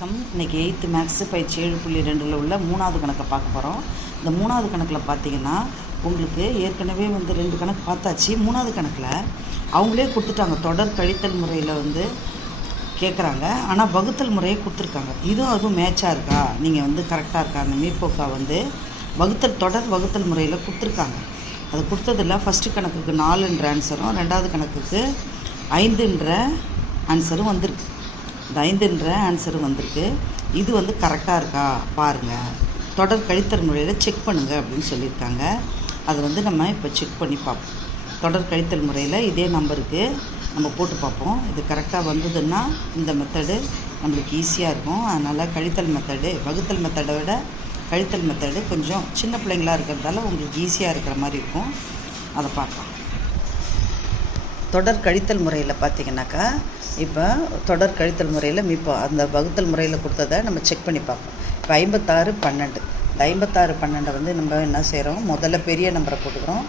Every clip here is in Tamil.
வணக்கம். இன்றைக்கி 8th மேக்ஸு பயிற்சி 7.2 உள்ள 3வது கணக்கை பார்க்க போகிறோம். இந்த 3வது கணக்கில் பார்த்தீங்கன்னா உங்களுக்கு ஏற்கனவே 2 கணக்கு பார்த்தாச்சு. 3வது கணக்கில் அவங்களே கொடுத்துட்டாங்க. தொடர் கழித்தல் முறையில் கேட்குறாங்க. ஆனால் வகுத்தல் முறையை கொடுத்துருக்காங்க. அதுவும் மேட்சாக இருக்கா, நீங்கள் கரெக்டாக இருக்கா, அந்த மீப்போக்கா தொடர் வகுத்தல் முறையில் கொடுத்துருக்காங்க. அது கொடுத்ததில் ஃபஸ்ட்டு கணக்குக்கு 4என்ற ஆன்சரும், 2வது கணக்குக்கு 5என்ற ஆன்சரும் வந்திருக்கு. இந்த 5என்ற ஆன்சரும் வந்திருக்கு. இது கரெக்டாக இருக்கா பாருங்கள், தொடர் கழித்தல் முறையில் செக் பண்ணுங்கள் அப்படின்னு சொல்லியிருக்காங்க. அதை நம்ம இப்போ செக் பண்ணி பார்ப்போம். தொடர் கழித்தல் முறையில் இதே நம்பருக்கு நம்ம போட்டு பார்ப்போம். இது கரெக்டாக வந்ததுன்னா இந்த மெத்தடு நம்மளுக்கு ஈஸியாக இருக்கும். அதனால் கழித்தல் மெத்தடு வகுத்தல் மெத்தடை விட கழித்தல் மெத்தடு கொஞ்சம் சின்ன பிள்ளைங்களாக இருக்கிறதால உங்களுக்கு ஈஸியாக இருக்கிற மாதிரி இருக்கும். அதை பார்க்கலாம். தொடர் கழித்தல் முறையில் பார்த்திங்கனாக்கா, இப்போ தொடர் கழித்தல் முறையில் அந்த வகுத்தல் முறையில் கொடுத்ததை நம்ம செக் பண்ணி பார்ப்போம். இப்போ 56 12 இந்த 56 12 நம்ம என்ன செய்கிறோம், முதல்ல பெரிய நம்பரை போட்டுக்கிறோம்,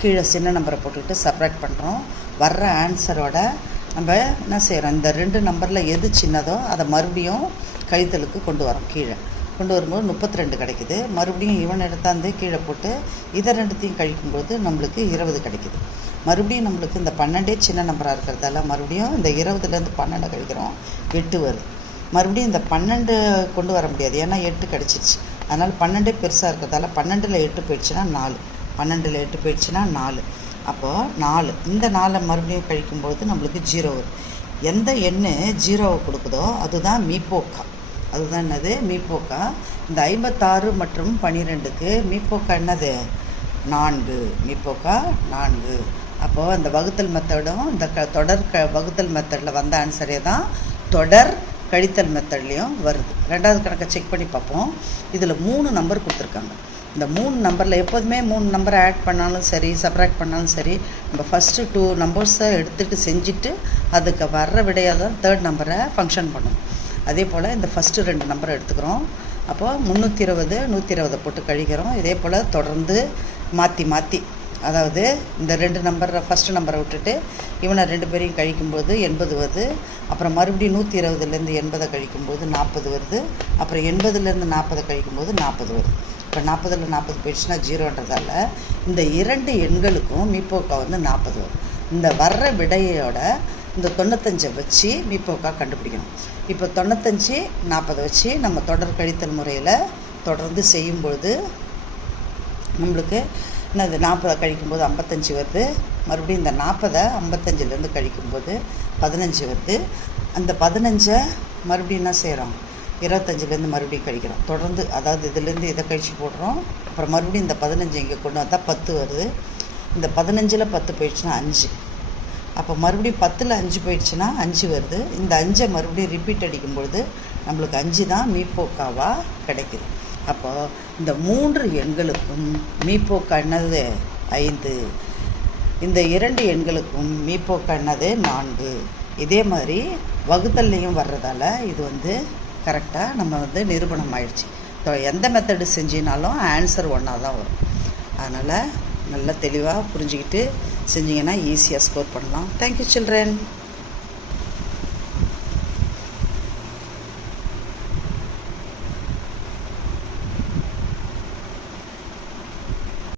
கீழே சின்ன நம்பரை போட்டுக்கிட்டு சப்ராக்ட் பண்ணுறோம். வர்ற ஆன்சரோட நம்ம என்ன செய்கிறோம், இந்த 2 நம்பரில் எது சின்னதோ அதை மறுபடியும் கழித்தலுக்கு கொண்டு வரோம். கீழே கொண்டு வரும்போது 32 கிடைக்குது. மறுபடியும் இவன் எடுத்தாந்து கீழே போட்டு இதை 2த்தையும் கழிக்கும்போது நம்மளுக்கு 20 கிடைக்குது. மறுபடியும் நம்மளுக்கு இந்த 12 சின்ன நம்பராக இருக்கிறதால மறுபடியும் இந்த 20லேருந்து 12 கழிக்கிறோம், 8 வருது. மறுபடியும் இந்த 12 கொண்டு வர முடியாது, ஏன்னா 8 கிடச்சிருச்சு. அதனால் 12 பெருசாக இருக்கிறதால 12ல் 8 போயிடுச்சுன்னா 4, 12ல் 8 போயிடுச்சுன்னா 4. அப்போது 4, இந்த 4 மறுபடியும் கழிக்கும்போது நம்மளுக்கு 0 வரும். எந்த எண்ணு 0வை கொடுக்குதோ அதுதான் மீப்போக்கா. அதுதான் என்னது, மீப்போக்கா. இந்த 56 மற்றும் 12க்கு மீப்போக்கா என்னது, 4. மீப்போக்கா 4. அப்போது அந்த வகுத்தல் மெத்தடும் இந்த தொடர் வகுத்தல் மெத்தடில் வந்த ஆன்சரே தான் தொடர் கழித்தல் மெத்தட்லேயும் வருது. 2வது கணக்கை செக் பண்ணி பார்ப்போம். இதில் 3 நம்பர் கொடுத்துருக்காங்க. இந்த 3 நம்பரில் எப்போதுமே 3 நம்பரை ஆட் பண்ணாலும் சரி, சப்ராக்ட் பண்ணாலும் சரி, நம்ம ஃபஸ்ட்டு 2 நம்பர்ஸை எடுத்துகிட்டு செஞ்சுட்டு அதுக்கு வர்ற விடையாக தான் 3rd நம்பரை ஃபங்க்ஷன் பண்ணும். அதே போல் இந்த ஃபஸ்ட்டு 2 நம்பரை எடுத்துக்கிறோம். அப்போது 320 120 போட்டு கழிக்கிறோம். இதே போல் தொடர்ந்து மாற்றி அதாவது இந்த 2 நம்பரை ஃபஸ்ட்டு நம்பரை விட்டுட்டு இவனை 2 பேரையும் கழிக்கும்போது 80 வருது. அப்புறம் மறுபடியும் 120லேருந்து 80 கழிக்கும்போது 40 வருது. அப்புறம் 80லேருந்து 40 கழிக்கும்போது 40 வருது. இப்போ 40ல் 40 போயிடுச்சுன்னா 0ன்றதால இந்த 2 எண்களுக்கும் மீப்போக்கா 40 வரும். இந்த வர்ற விடையோட இந்த 95 வச்சு மீப்போக்கா கண்டுபிடிக்கணும். இப்போ 95 40 வச்சு நம்ம தொடர் கழித்தல் முறையில் தொடர்ந்து செய்யும்பொழுது நம்மளுக்கு என்னது 40 கழிக்கும்போது 55 வருது. மறுபடியும் இந்த 40 55லேருந்து கழிக்கும்போது 15 வருது. அந்த 15 மறுபடியும் என்ன செய்கிறோம், 25லேருந்து மறுபடியும் கழிக்கிறோம். தொடர்ந்து அதாவது இதுலேருந்து இதை கழிச்சு போடுறோம். அப்புறம் மறுபடியும் இந்த 15 இங்கே கொண்டு வந்தால் 10 வருது. இந்த 15ல் 10 போயிடுச்சுன்னா 5. அப்போ மறுபடியும் 10ல் 5 போயிடுச்சுன்னா 5 வருது. இந்த 5 மறுபடியும் ரிப்பீட் அடிக்கும்பொழுது நம்மளுக்கு 5 தான் மீப்போக்காவாக கிடைக்குது. அப்போது இந்த 3 எண்களுக்கும் மீப்போக்கா என்னது 5. இந்த 2 எண்களுக்கும் மீப்போக்கா என்னது 4. இதே மாதிரி வகுத்தல்லையும் வர்றதால இது கரெக்டாக நம்ம நிரூபணம் ஆயிடுச்சு. எந்த மெத்தடு செஞ்சினாலும் ஆன்சர் ஒன்றா தான் வரும். அதனால் நல்லா தெளிவாக புரிஞ்சுக்கிட்டு செஞ்சிங்கன்னா ஈஸியாக ஸ்கோர் பண்ணலாம். Thank you children.